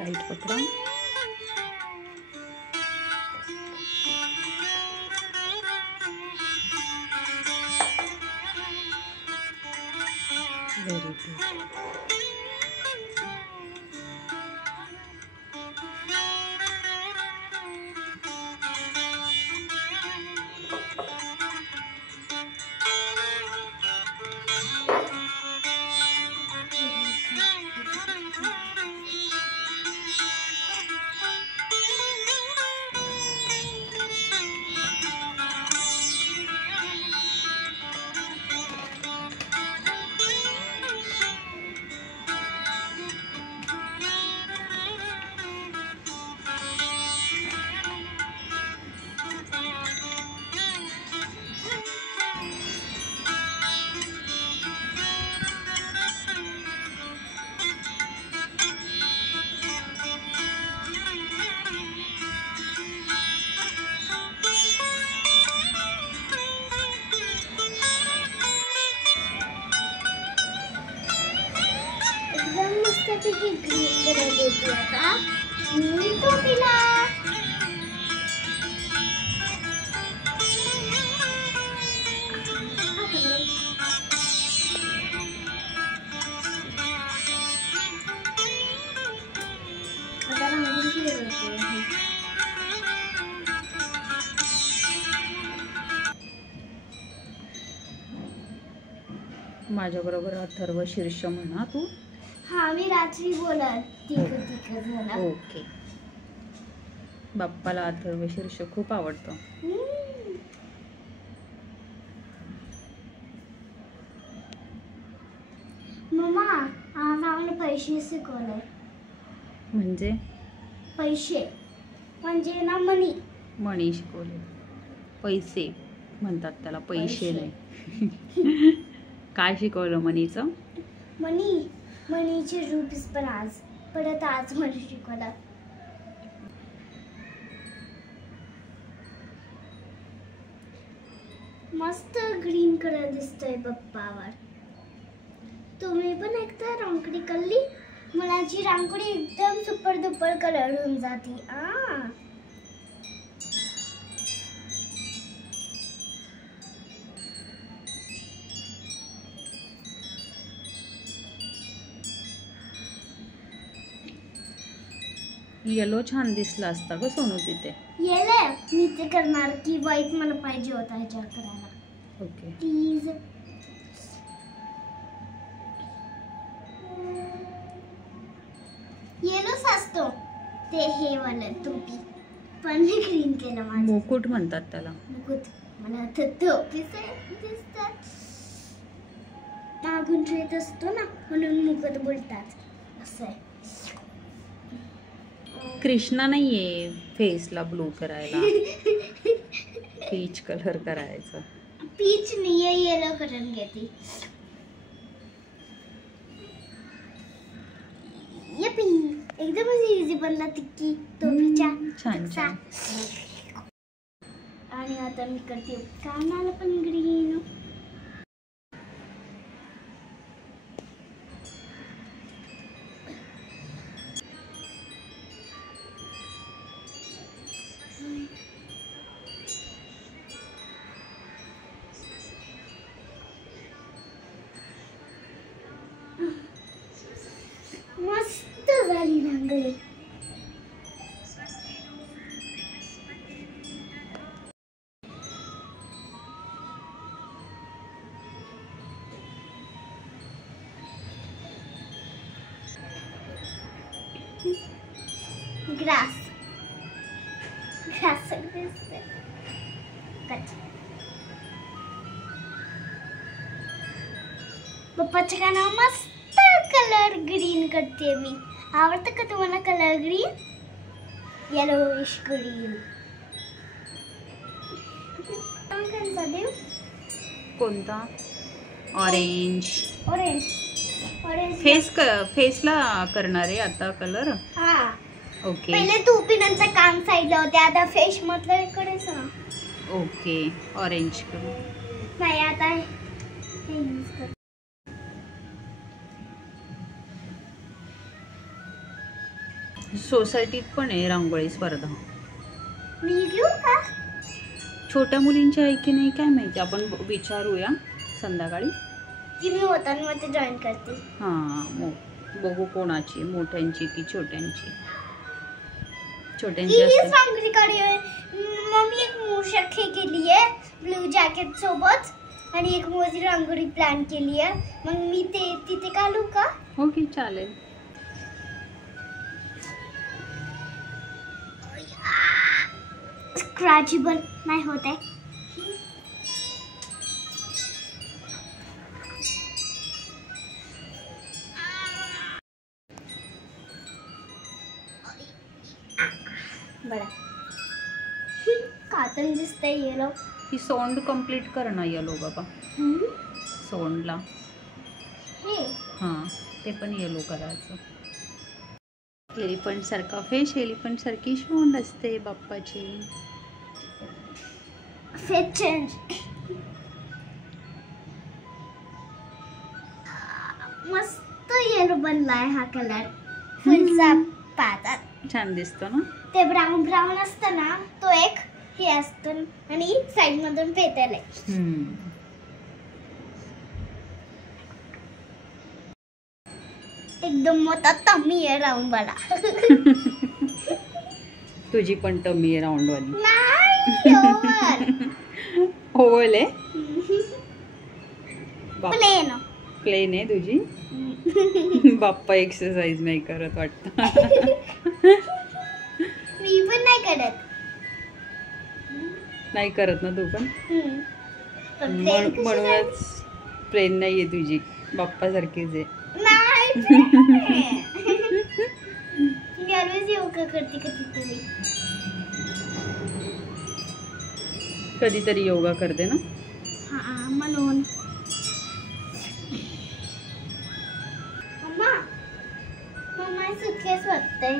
Tight पकड़ा। Very good. Green colour देती आता मी तो पिला आता रंगोळी करते माझ्याबरोबर अथर्व शीर्ष म्हणा तू। हाँ मी रात्री बोला तिखट झाला। ओके। बाप्पाला अथर्व शीर्ष खूप आवडतं। मम्मा आज आम्हाला पैसे शिकवले। म्हणजे पैसे म्हणजे ना मनी। मनी शिकवले। पैसे म्हणतात त्याला, पैसे नाही। काय शिकवलं मनीचं? मनीचे रुपीस पण आज मला शिकवलं। मस्त ग्रीन कलर दिसतोय बाप्पावर। तुम्ही पण एकदा रांगोळी काढली? मलाची रांगोळी एकदम सुपर डुपर कलर होऊन जाती। येलो छान दिसला असता ग सोनू तिथे। येले मी ते करणार की व्हाईट मला पाहिजे होता ह्याच्यावर करायला। ओके प्लीज येलोच असतो ते हे वाला टोपी पण मी ग्रीन केलं माझं। मुकुट म्हणतात त्याला। मुकुट मला तर टोपी दिसतात मागून ट्रेट असतो ना म्हणून मुकुट बोलतात असं आहे। कृष्णा नाहीये फेसला ब्लू करायला। पीच कलर करायचा। पीच नाहीये येलो करून घेते। यपी एकदमच इझी बनला टिक्की टोपीच्या छान छान। आणि आता मी करते कानाला पण ग्रीन। मस्त झाली रांगोळी। ग्रास दिसते। पप्पाच्या कानावर मस्त कलर ग्रीन करते मी। आवडतं का तुम्हाला कलर ग्रीन? Yellowish green. कोणता देऊ? कोणता? ऑरेंज। ऑरेंज फेसला करणार आहे आता कलर। हा ओके। पहिले टोपी नंतर कान साईडला होते, आता फेस मतलब इकडेच ना। ओके ऑरेंज कलर नाही आता हे यूज कर। सोसायटीत पण आहे रांगोळी स्पर्धा. मी घेऊ का? छोट्या मुलींची आहे की नाही काय माहिती, आपण विचारूया संध्याकाळी. की मी होतांमध्ये जॉईन करते. हां बघू कोणाची, मोठ्यांची की छोट्यांची. की छोट्यांची ही असेल. रांगोळी काढली आहे. मम्मी एक मूषक हे केली आहे ब्लू जॅकेट सोबत आणि एक मोठी रांगोळी प्लॅन केली आहे. मग मी ते तिथे काढू का? ओके चालेल. स्क्रॅचेबल नाही होत आहे. बडा कातन दिसतंय येलो. ही सोंड कंप्लीट कर ना येलो बाबा. सोंडला हे हां ते पण येलो करायचं. एलिफंट सारखा फेस, एलिफंट सारखी सोंड असते बाप्पाची. Face change. मस्त येलो बनलाय हा कलर. फुलचा पाता छान दिसतो ना. ते ब्राऊन ब्राऊन असतं ना तो एक हे असतं आणि साइड मधून पेटल आहे. एकदम मोठा टम्मी आहे राऊंड वाला. तुझी पण टमी आहे राऊंड वाली. नाही ओव्हल आहे. प्लेन. प्लेन आहे तुझी. बाप्पा एक्सरसाइज नाही करत वाटतं. मी पण नाही करत. नाही करत ना तू पण. पण plane कशी म्हणूनच प्लेन नाहीये तुझी, बाप्पा सारखीच आहे. नाही. मी ऑलवेज योगा करते कधीतरी. कधीतरी योगा करते ना. हा म्हणून. मम्मा मम्मा सुटकेस वाटतंय.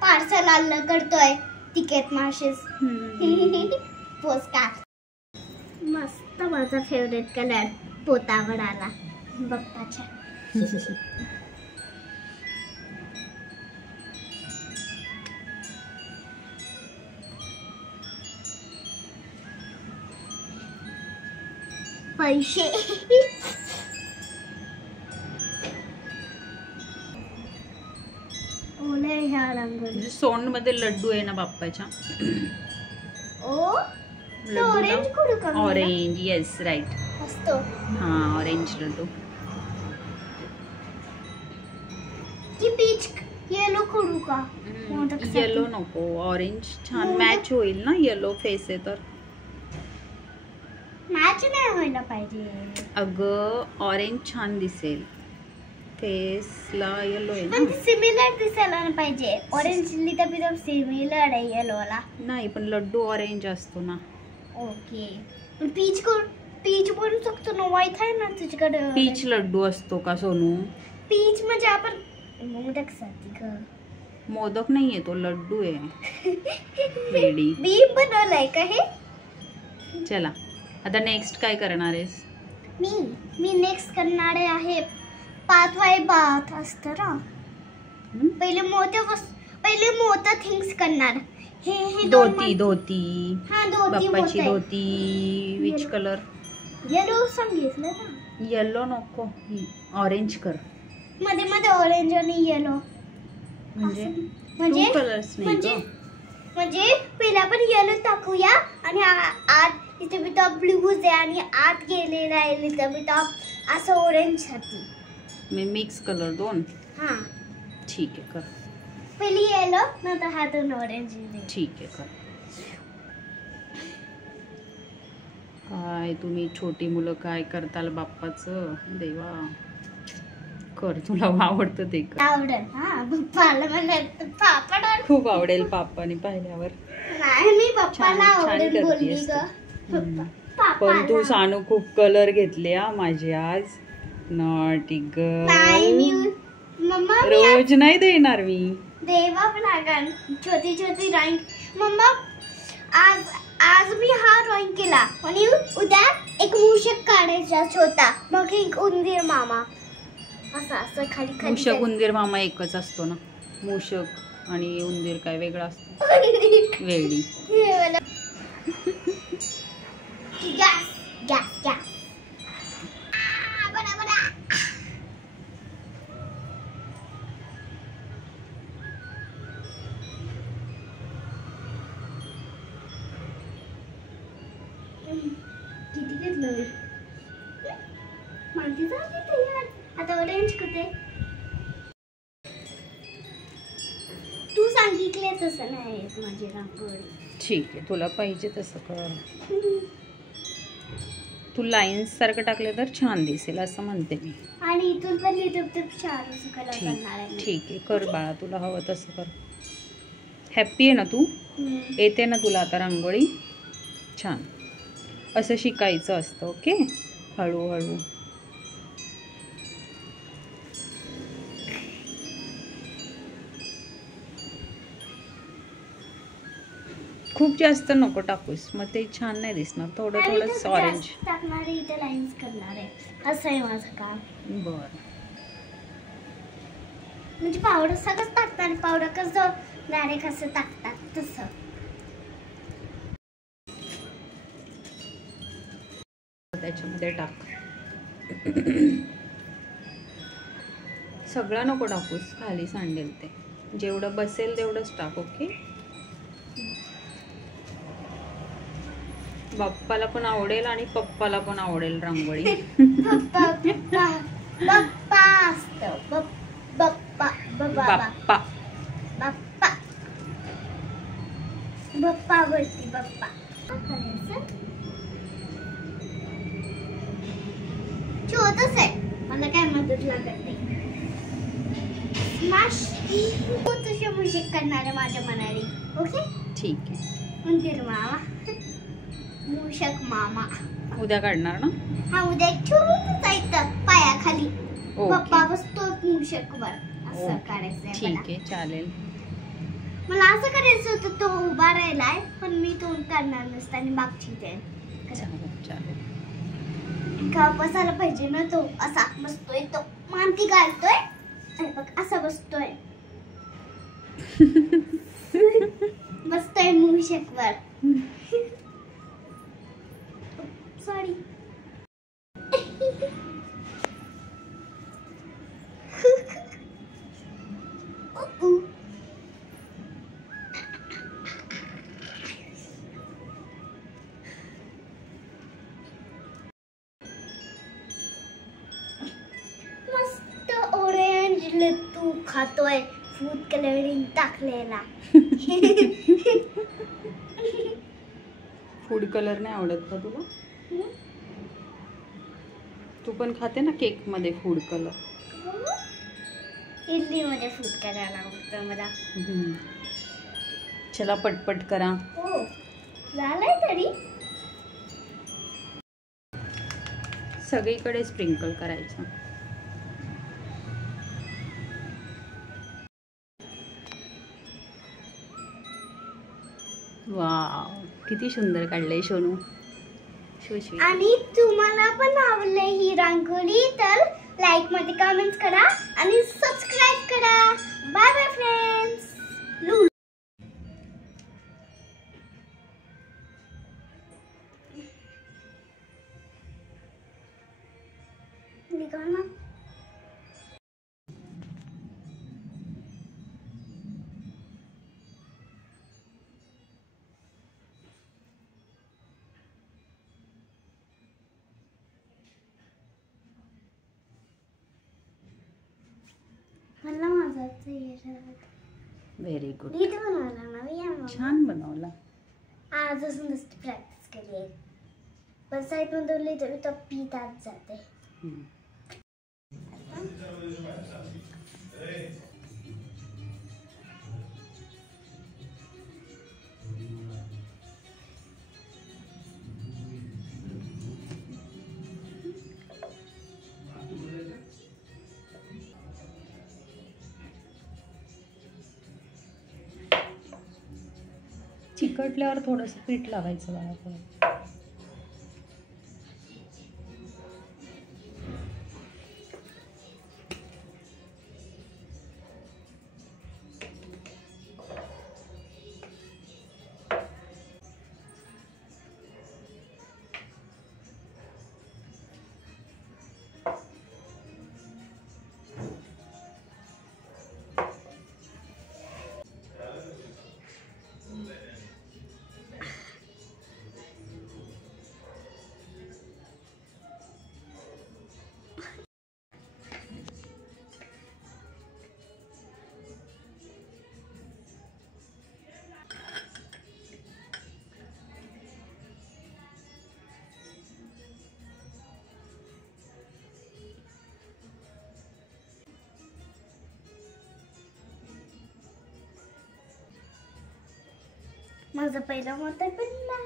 पार्सल आलं करतोय तिकीट मार्शेस. पोस्टकार्ड. मस्त माझा फेवरेट कलर पोतावर आला बाप्पाच्या. पैसे. ओले ह्या रंगोली. सोंड मध्ये लड्डू आहे ना बाप्पाच्या. ओ तो ऑरेंज करू का? Orange yes right. असतो हां ऑरेंज लड्डू. की पीच येलो करू का? येलो नको, ऑरेंज छान मॅच होईल ना. येलो फेस आहे तर. मॅच नाही व्हायला पाहिजे. अगं ऑरेंज छान दिसेल फेसला. येलो आहे पण ना. सिमिलर दिसायला पाहिजे. ऑरेंज लिटर बिट सिमिलर आहे येलोला. नाही पण लड्डू ऑरेंज असतो ना. ओके पण पीच बनू शकतो ना. व्हाईट आहे ना तुझ्याकडे. पीच लड्डू असतो का सोनू? पीच म्हणजे आपण मोदक साठी ग. मोदक नाहीये तो लड्डू आहे. रेडी. बीम बनवलाय का हे? चला आता नेक्स्ट काय करणार आहेस? मी नेक्स्ट करणारे आहे 5 बाय 5 असतं ना. पहिले मोठे थिंग्स करणार. हे धोती हा धोती बाप्पाची मोठं आहे. धोती. Which colour? येलो सांगितलं ना. येलो नको, ऑरेंज कर. मध्ये मध्ये ऑरेंज आणि येलो म्हणजे टू कलर्स नाही का? म्हणजे पहिला आपण येलो टाकूया आणि आत इथे बी टॉप ब्लूज आहे आणि आत गेलेला आहे इथे बी टॉप असं ऑरेंज साठी. मी मिक्स कलर दोन. हा ठीक आहे कर. पहिली येलो नंतर हा दोन ऑरेंज. ठीक आहे कर. काय तुम्ही छोटी मुलं काय करताल बाप्पाचं देवा. कर तुला आवडतं ते कर. आवडेल. हा पप्पाला म्हणाल पापड खूप आवडेल पापाने पाहिल्यावर. नाही मी पप्पाला छान- छान आवडेल बोलली करतेस ग. पण तू सानू खूप कलर घेतले हा माझे आज. नॉटी नाही मी गर्ल. मम्मा रोज नाही देणार मी. देवा पण आगन छोटी छोटी ड्रॉइंग. मम्मा आज मी हा ड्रॉइंग केला आणि उद्या एक मूषक काढायचा छोटा. मग एक उंदीर मामा असं असं खाली खाली. मूषक उंदीर मामा एकच असतो ना. मूषक आणि उंदीर काय वेगळा असतो? वेळी. Gas gas gas. किती घेतलं माहिती झाली तयार. आता ऑरेंज कुठे? तू सांगितले तसं नाही येत माझी रांगोळी. ठीक आहे, तुला पाहिजे तसं कर. तू लाईन्स सारखं टाकलं तर छान दिसेल असं म्हणते मी. आणि इथून पण इथून छान असं कलर करणार आहे. ठीक आहे, कर बाळा, तुला हवं तसं कर. हॅप्पी आहे ना तू? येते ना तुला आता रांगोळी? छान. असं शिकायचं असतं. ओके, हळूहळू. खूप जास्त नको टाकूस, मग ते छान नाही दिसणार. थोडं थोडंच ऑरेंज टाकणार आहे. इथे लाईन्स करणार आहे. असं आहे माझं काम. बरं. म्हणजे पावडर सगळंच टाकणार. पावडर कसं डायरेक्ट असं टाकतात तसं. त्याच्यामध्ये टाक. सगळं नको टाकूस, खाली सांडेल ते. जेवढं बसेल तेवढंच टाक. ओके. बाप्पाला पण आवडेल आणि पप्पाला पण आवडेल रांगोळी. पप्पा पप्पा पप्पा असतं. पप्पा बाप्पा बाप्पा बाप्पा बोलती. बाप्पा छोटंच आहे. मला काय मदत लागत नाही. तुझ्या मुशिक करणार आहे माझ्या मनाने. ओके, ठीक आहे. उंदीर मामा, मूषक मामा. उद्या काढणार ना? हा, उद्या छोटंच आहे पायाखाली. ओके. पप्पा बसतो मूषकवर. असं काढायचं. ठीक आहे, चालेल. मला असं करायचं होतं. तो उभा राहिलाय पण मी तो करणार नसता आणि मागची ते चालेल. का बसायला पाहिजे ना. तो असा बसतोय. तो मानती घालतोय. बघ असा बसतोय. बसतोय मूषकवर. सॉरी. मस्त ऑरेंज लट्टू खातोय. फूड कलरिंग टाकलेला. फूड कलर नाही आवडत का तुला? तू पण खाते ना केक मध्ये फूड कलर. इडली मध्ये फूड करायला आवडतं मला. चला पटपट करा. हो, झालंय तरी. सगळीकडे स्प्रिंकल करायचं. वाव, किती सुंदर काढलंय सोनू. आणि तुम्हाला पण आवडली ही रांगोळी तर लाईक मध्ये कमेंट करा आणि सबस्क्राईब करा. Bye bye friends. निघा. मला माझा व्हेरी गुड. नीट बनवला ना. छान बनवला. आजच नुसती प्रॅक्टिस केली आहे. पण साईड बनवली तरी तो पितात जाते. चिकटल्यावर थोडंसं पीठ लावायचं बाळा परत. माझा पहिला मोदक बनला.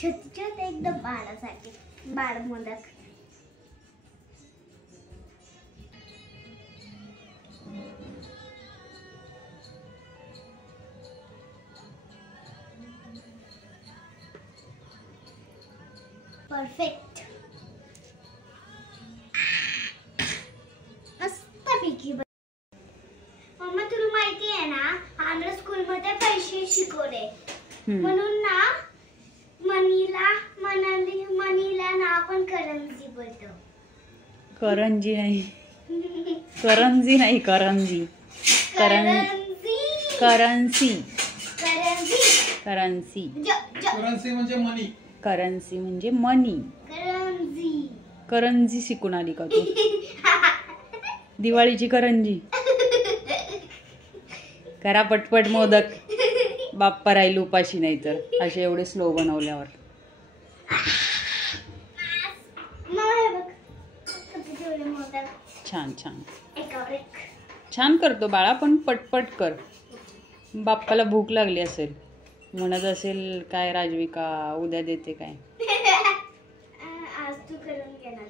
छोटे छोटे एकदम बाळासाठी बाळ मोदक. परफेक्ट. मस्तपैकी. मम्मा तुला माहिती आहे ना, आंध्र स्कूल मध्ये पैसे शिकवले म्हणून ना मनीला ना आपण करंजी बोलतो. करंजी नाही, करंजी नाही, करंजी. करंजी. करन्सी. करन्सी. करन्सी म्हणजे मनी. करन्सी म्हणजे मनी. करंजी. करंजी शिकून आली का तू? दिवाळीची करंजी. करा पटपट मोदक. बाप्पा राहील उपाशी नाही तर असे एवढे स्लो बनवल्यावर. छान छान छान करतो बाळा, पण पटपट कर. बाप्पाला भूक लागली असेल, म्हणत असेल काय राजविका उद्या देते काय. आज तू करून घेणार.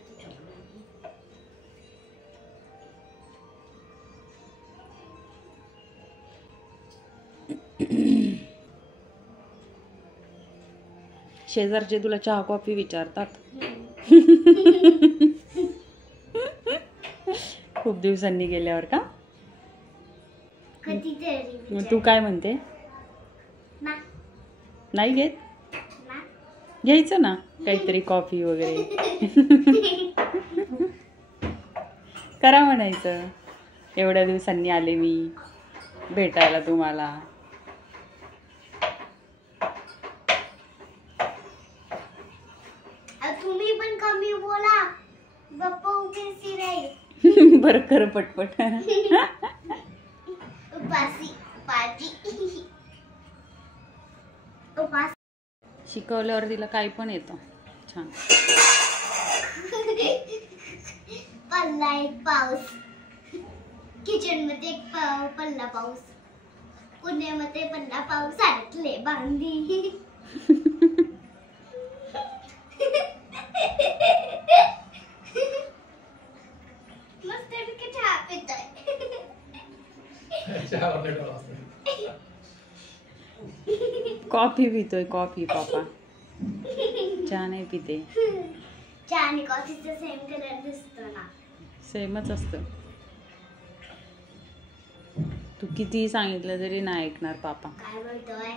शेजारचे तुला चहा कॉफी विचारतात. खूप दिवसांनी गेल्यावर का? कधीतरी. मग तू काय म्हणते? ना नाही घेत? ना घ्यायचं ना काहीतरी कॉफी वगैरे. करा म्हणायचं, एवढ्या दिवसांनी आले मी भेटायला तुम्हाला. तुम्ही पण कमी बोला, बाप्पा उपाशी राहील. बरं कर पटपट. उपाशी पार्टी. उपास शिकवल्यावर तिला काही पण येतं. छान. पडला एक पाऊस. किचन मध्ये एक पडला पाऊस. पुण्यामध्ये पडला पाऊस. अडकले बांधी. मस्त चहा पितोय. कॉफी पितोय. कॉफी पापा चहा नाही पिते. चहा आणि कॉफीचा सेम कलर दिसतो ना. सेमच असतं. तू किती सांगितलं तरी नाही ऐकणार पापा. काय बोलतोय?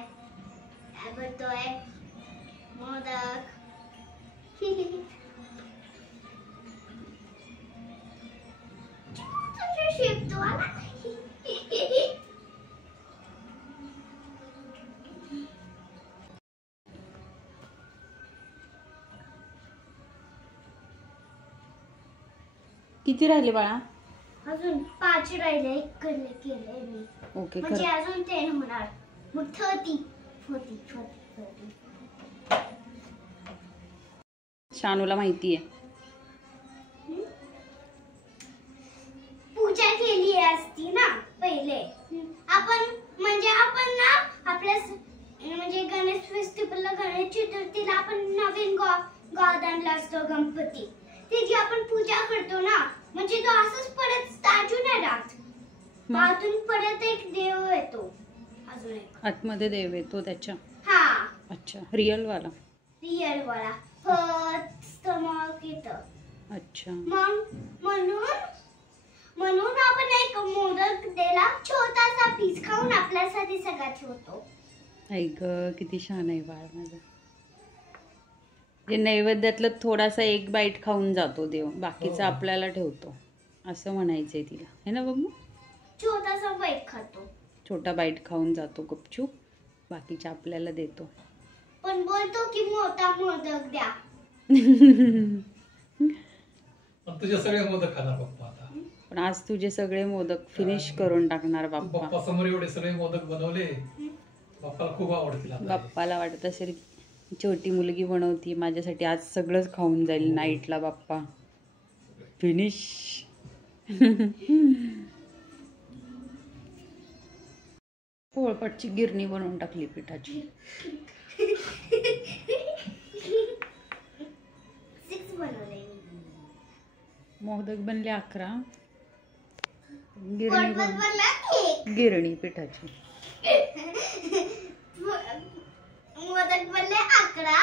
काय बोलतोय? मोदक. शिकतो आला. किती राहिले बाळा? अजून 5 राहिले. एक केले मी. ओके म्हणजे कर. अजून 10 होणार. मग 30. शानूला माहिती आहे. पूजा केली असती ना पहिले. आपण ना आपल्या म्हणजे गणेश फेस्टिवलला, गणेश चतुर्थीला आपण नवीन गॉड आणला असतो गणपती. त्याची आपण पूजा करतो ना, म्हणजे तो असंच परत स्टॅच्यू नाही राहत. आतून परत एक देव येतो. अजून एक आतमध्ये देव येतो त्याच्या. हा. अच्छा, रिअल वाला. रिअल वाला फक्त मग येतं. अच्छा. म्हणून आपण एक मोदक दिला, छोटासा पीस खाऊन आपल्यासाठी सगळा ठेवतो. ऐक किती छान आहे बाळ माझं. जे नैवेद्यातलं थोडासा एक बाईट खाऊन जातो देव, बाकीचं आपल्याला ठेवतो असं म्हणायचंय तिला, है ना बघू? छोटासा बाईट खातो. छोटा बाईट खाऊन जातो गुपचूप, बाकीच्या आपल्याला देतो. पण बोलतो की मोठा मोदक द्या. तुझे सगळे मोदक खाणार बाप्पा आता. पण आज तुझे सगळे मोदक फिनिश करून टाकणार बाप्पा. बाप्पा समोर एवढे सगळे मोदक बनवले, बाप्पाला खूप आवडतील. बाप्पाला वाटत असेल छोटी मुलगी बनवती माझ्यासाठी, आज सगळंच खाऊन जाईल नाईटला बाप्पा. फिनिश. पोळपाटची गिरणी बनवून टाकली पिठाची. 6 बनवले मी. मोदक बनले 11. पोळपाट बनला 1. गिरणी पिठाची. मोदक बनले 11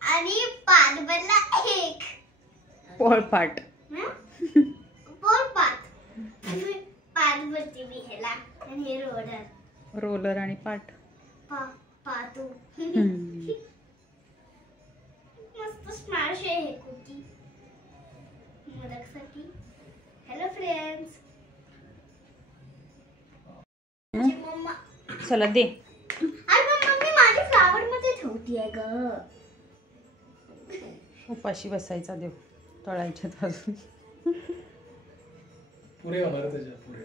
आणि पाट बनला 1. पोळपाट. पोळपाट. पाट बनते मी ह्याला आणि हे रोलर आणि पाट. पातू. हम्म. मस्त स्मॅश आहे हे कुकी मोदकसाठी. Hello friends. मम्मा चला दे. अरे मम्मी माझी फ्लावर मध्ये ठेवती आहे ग. उपाशी बसायचा देव. तळायच्यात अजून. पुरे होणार आहे त्याच्या पुरे.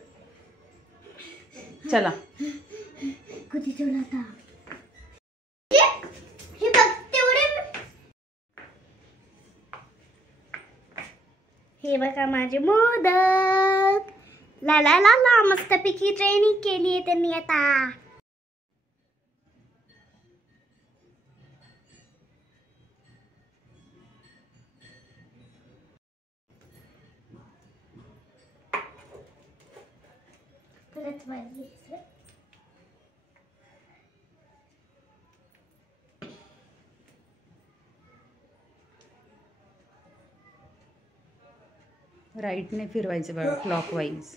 चला. कधी ठेवला आता. हे बघ तेवढे. हे बघा माझे मोदक. ला ला ला ला मस्तपैकी ट्रेनिंग केली आहे त्यांनी आता. परत वाजली. राईटने फिरवायचं बघा क्लॉकवाईज.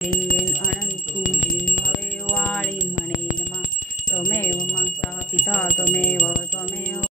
अनंतु जिन्मवे वाळी म्हणे नमा त्वमेव माता पिता त्वमेव त्वमेव